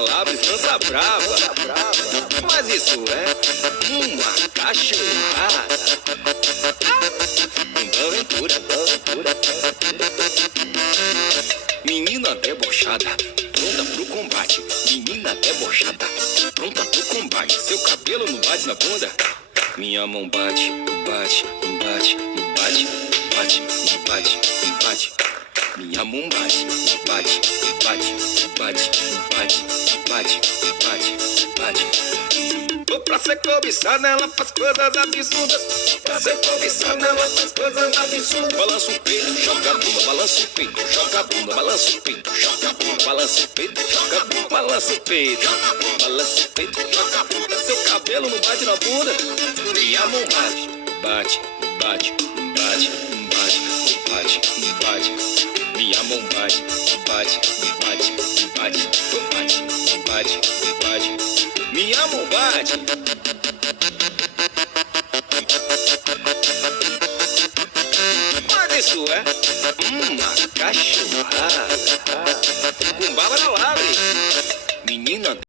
Labres dança brava. Mas isso é uma cachorrada. Aventura. Menina debochada, pronta pro combate. Menina debochada, pronta pro combate. Seu cabelo não bate na bunda? Minha mão bate, bate, bate, bate, bate, bate, bate. Minha mão bate, bate, bate, bate, bate, bate, bate, bate. Vou pra ser cobiçada, ela faz coisas absurdas. Pra ser cobiçada, ela faz coisas absurdas. Balança o peito, joga a bunda, balança o peito, joga a bunda, balança o peito, joga a bunda, balança o peito, joga a bunda, balança o peito, balança o peito, joga a bunda. Seu cabelo não bate na bunda? Minha mão bate, bate, bate, bate, bate, bate, bate. Minha mão bate, bate, bate, bate, bate, bate, bate. Minha mão bate. Mas isso é uma cachorrada com Bárbara Labre. Menina